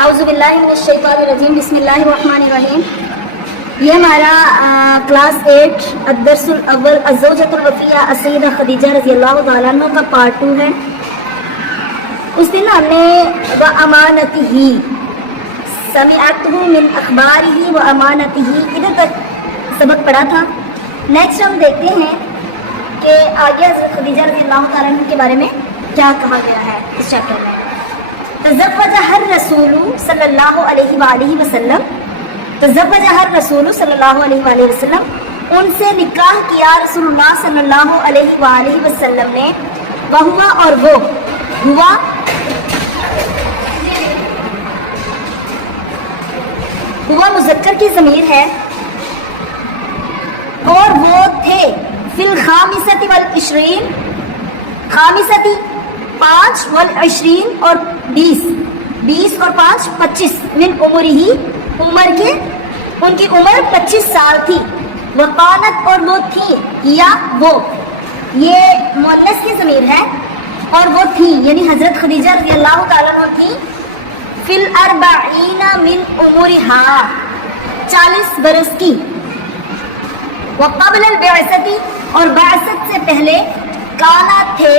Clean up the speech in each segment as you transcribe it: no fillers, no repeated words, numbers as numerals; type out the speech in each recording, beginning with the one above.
اعوذ باللہ من الشیطان الرجیم، بسم اللہ الرحمن الرحیم۔ یہ ہمارا کلاس 8 الدرس الاول الزوجۃ الوفیہ السیدہ خدیجہ رضی اللہ تعالیٰ عنہ کا پارٹ 2 ہے۔ اس دن ہم نے وَأَمَانَتِهِ سَمِعَتْهُ مِنْ أَخْبَارِهِ وَأَمَانَتِهِ ادھر تک سبق پڑھا تھا۔ نیکسٹ ہم دیکھتے ہیں کہ آگے حضرت خدیجہ رضی اللہ تعالیٰ عنہ کے بارے میں کیا کہا گیا ہے اس چیپٹر میں۔ تزوجها الرسول صلی اللہ علیہ وآلہ وسلم، تزوجها الرسول صلی اللہ علیہ وآلہ وسلم، ان سے نکاح کیا رسول اللہ صلی اللہ علیہ وآلہ وسلم نے، وہوا اور وہ، ہوا ہوا مذکر کی ضمیر ہے، اور وہ تھے فی الخامسۃ والعشرین، خامستی 5 والعشرین اور 20 اور 5 25 من عمرہ، عمر کے ان کی عمر 25 سال تھی۔ وقانت اور وہ تھی، یا وہ یہ مؤنث کی ضمیر ہے، اور وہ تھی یعنی حضرت خدیجہ رضی اللہ تعالیٰ عنہ تھی فی الاربعین من عمرہا، 40 برس کی۔ وقبل البعثۃ اور بعثت سے پہلے، کانا تھے،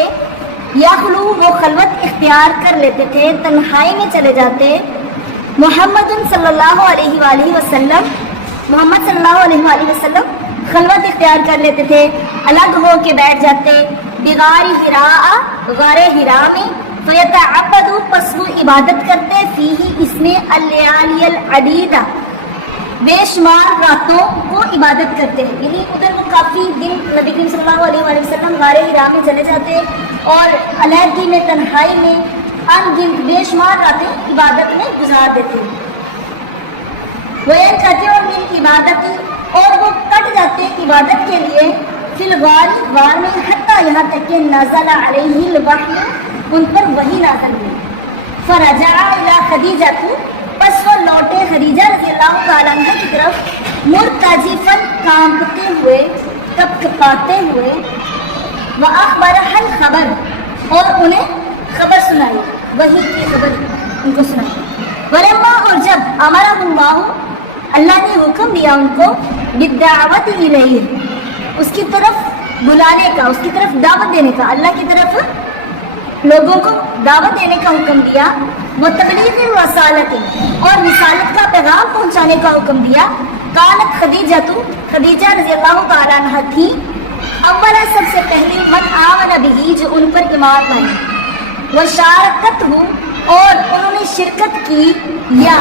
یخلو وہ خلوت اختیار کر لیتے تھے، تنہائی میں چلے جاتے، محمد صلی اللہ علیہ وآلہ وسلم، محمد صلی اللہ علیہ وآلہ وسلم خلوت اختیار کر لیتے تھے، الگ ہو کے بیٹھ جاتے، بغار حراء، غار حراء میں، فیتعبدوا پس وہ عبادت کرتے، فیہ اس میں، اللیالی العدیدہ بے شمار راتوں کو عبادت کرتے ہیں، یعنی ادھر وہ کافی دن نبی کریم صلی اللہ علیہ وآلہ وسلم غار حراء میں چلے جاتے اور علیحدگی میں، تنہائی میں ان گنت بے شمار راتیں عبادت میں گزار دیتے ہیں۔ وَيَنْقَطِعُ مِنْ عِبَادَتِ اور وہ کٹ جاتے عبادت کے لیے، فی الغار غار میں، حتیٰ یہاں تک کہ نزل علیہ الوحی ان پر وحی نازل ہوئی۔ فرجع الی خدیجہ پس وہ لوٹے خدیجہ رضی اللہ تعالیٰ عنہ کی طرف، مرتجفاً کانپتے ہوئے، کپکپاتے ہوئے، وَأَخْبَرَهَا الْخَبَرَ اور انہیں خبر سنائی، وحی کی خبر ان کو سنائی۔ وَلَمَّا اور جب أَمَرَهُ اللَّهُ اللہ نے حکم دیا ان کو، بِالدَّعْوَةِ إِلَيْهِ اس کی طرف بلانے کا، اس کی طرف دعوت دینے کا، اللہ کی طرف لوگوں کو دعوت دینے کا حکم دیا، وتبلیغ الرسالت اور رسالت کا پیغام پہنچانے کا حکم دیا، کانت خدیجہ رضی اللہ تعالیٰ عنہ تھی، اولا سب سے پہلے، من آمن بہ جو ان پر ایمان لائی، وشارکت ہو اور انہوں نے شرکت کی یا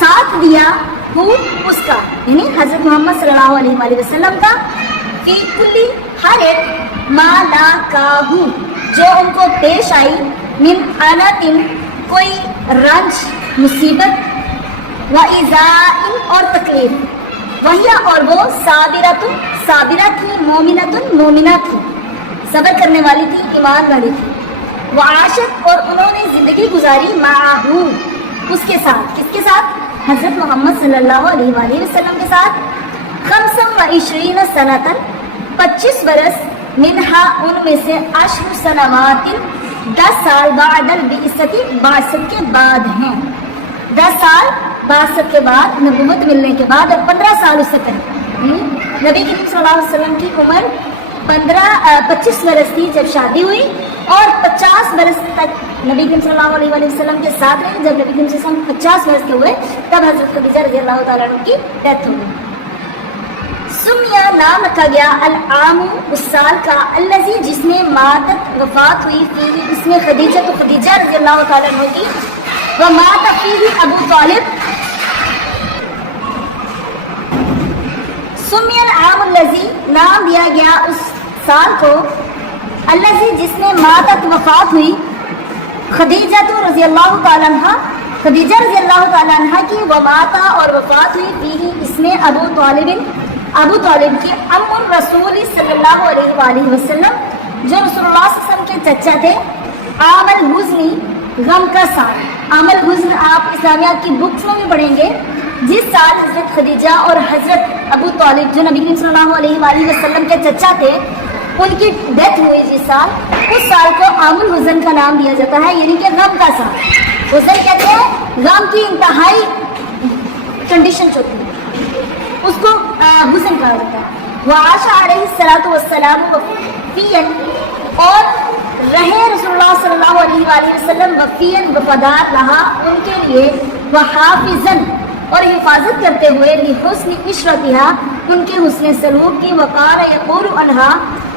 ساتھ دیا ہو اس کا، یعنی حضرت محمد صلی اللہ علیہ وآلہ وسلم کا، فی کلی ہر ایک، ما لاقاہو جو ان کو پیش آئی، من عنت کوئی رنج، مصیبت، وَإِذَاءٍ اور تکلیف، وہیا اور وہ، صابرہ تھی، مومنہ تھی، صبر کرنے والی تھی، ایمان والی تھی، وعاشت اور انہوں نے زندگی گزاری، معہو اس کے ساتھ، کس کے ساتھ؟ حضرت محمد صلی اللہ علیہ وآلہ وسلم کے ساتھ، 25 سنۃ 25 برس، منہا ان میں سے، 10 سنوات 10 سال، بعد البعثۃ بعثت کے بعد ہیں، 10 سال بعثت کے بعد، نبوت ملنے کے بعد، اور 15 سال اس سے پہلے، نبی کریم صلی اللہ علیہ وسلم کی عمر 25 برس تھی جب شادی ہوئی، اور 50 برس تک نبی کریم صلی اللہ علیہ وآلہ وسلم کے ساتھ رہے۔ جب نبی کریم صلی اللہ علیہ وسلم 50 برس کے ہوئے تب حضرت خدیجہ رضی اللہ تعالیٰ عنہ کی ڈیتھ ہو گئی۔ سمیہ نام رکھا گیا، العام اس سال کا، الذی جس میں، ماتت وفات ہوئی، فیہ اس میں، خدیجہ رضی اللہ تعالیٰ عنہ کی، ومات فیہ ابو طالب، سمی العام الذی نام دیا گیا اس سال کو، الذی جس میں، ماتت وفات ہوئی، خدیجہ رضی اللہ تعالیٰ عنہ، خدیجہ رضی اللہ تعالیٰ عنہ کی، وماتا اور وفات ہوئی، فیہ اس میں، ابو طالب کی، ام الرسول صلی اللہ علیہ وآلہ وسلم جو رسول اللہ صلی اللہ علیہ وسلم کے چچا تھے، عام الحزن غم کا سال، عام الحزن آپ اسلامیات کی بکس میں بھی پڑھیں گے، جس سال حضرت خدیجہ اور حضرت ابو طالب جو نبی کریم صلی اللہ علیہ وآلہ وسلم کے چچا تھے ان کی ڈیتھ ہوئی جس سال، اس سال کو عام الحزن کا نام دیا جاتا ہے، یعنی کہ غم کا سال۔ حزن کہتے ہیں غم کی انتہائی کنڈیشن جو ہوتی ہے اس کو حزن کہا جاتا ہے. وعاش علیہ الصلوۃ والسلام وفیًا اور رہے رسول اللہ صلی اللہ علیہ وآلہ وسلم وفیًا وفادار رہا ان کے لیے، وحافظاً اور حفاظت کرتے ہوئے، لحسن عشرتہا ان کے حسن سلوک کی، وقال یقول عنہا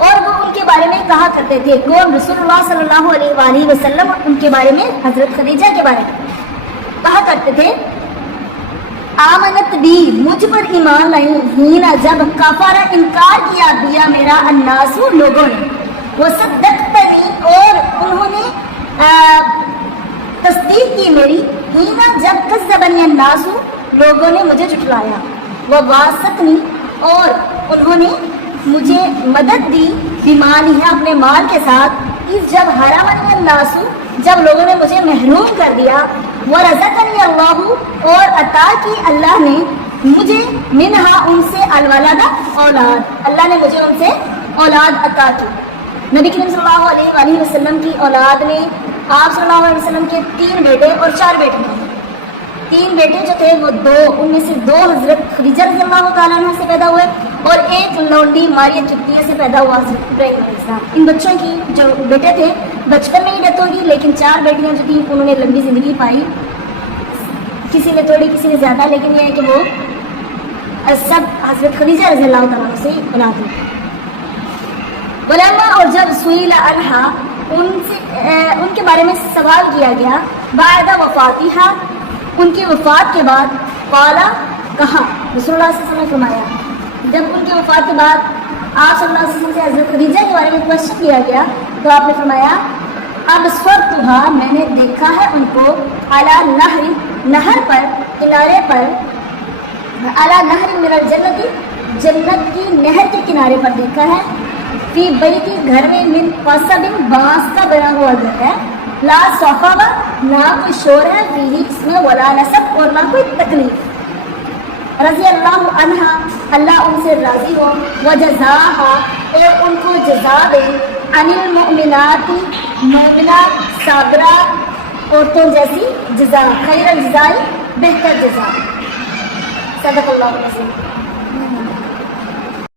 اور وہ ان کے بارے میں کہا کرتے تھے. کون؟ رسول اللہ صلی اللہ علیہ وآلہ وسلم اور ان کے بارے میں حضرت خدیجہ کے بارے میں کہا کرتے تھے آمنت بھی مجھ پر ایمان لائی، ہینا جب کفر انکار کیا دیا میرا الناس لوگوں نے، وہ صدقتنی اور انہوں نے تصدیق کی میری، ہینا جب کذبنی الناس لوگوں نے مجھے جھٹلایا، وہ واسطنی اور انہوں نے مجھے مدد دی، بیمانی ہے اپنے مال کے ساتھ، اس جب حرمنی الناس جب لوگوں نے مجھے محروم کر دیا، ورزقنی اللہ اور عطا کی اللہ نے مجھے منہا ان سے الولد اولاد، اللہ نے مجھے ان سے اولاد عطا کی. نبی کریم صلی اللہ علیہ وآلہ وسلم کی اولاد میں آپ صلی اللہ علیہ وسلم کے 3 بیٹے اور 4 بیٹیاں ہیں. 3 بیٹے جو تھے وہ 2، ان میں سے 2 حضرت خدیجہ رضی اللہ تعالیٰ عنہ سے پیدا ہوئے اور ایک لونڈی ماریہ قبطیہ سے پیدا ہوا حضرت ابراہیم علیہ السلام. ان بچوں کی جو بیٹے تھے بچپن میں ہی ڈیتھ ہوگی، لیکن 4 بیٹیاں جو تھیں انہوں نے لمبی زندگی پائی، کسی نے تھوڑی کسی نے زیادہ، لیکن یہ ہے کہ وہ سب حضرت خدیجہ رضی اللہ تعالیٰ عنہ سے اولاد ہوئی. علماء اور جب سئیل عنہا ان کے بارے میں سوال کیا گیا، بعد وفاتہا ان کی وفات کے بعد، قالا کہا رسول اللہ صلی اللہ علیہ وسلم نے فرمایا، جب ان کی وفات کے بعد آپ صلی اللہ علیہ وسلم سے حضرت خدیجہ کے بارے میں کوشچن کیا گیا تو آپ نے فرمایا ابصرتھا میں نے دیکھا ہے ان کو، علی نہر نہر پر، کنارے پر، علی نہر من الجنت جنت کی نہر کے کنارے پر دیکھا ہے، فی بیتی گھر میں، من قصب بانس کا بنا ہوا گھر ہے، لا صخب نہ کوئی شور ہے، فیہ اس میں، ولا نصب اور نہ کوئی تکلیف، رضی اللہ عنہا اللہ ان سے راضی ہو، وجزاہا اور ان کو جزا دے، عن المؤمنات مومنات صابرات عورتوں جیسی جزا، خیر الجزائی بہتر جزا. صدق اللہ العظیم.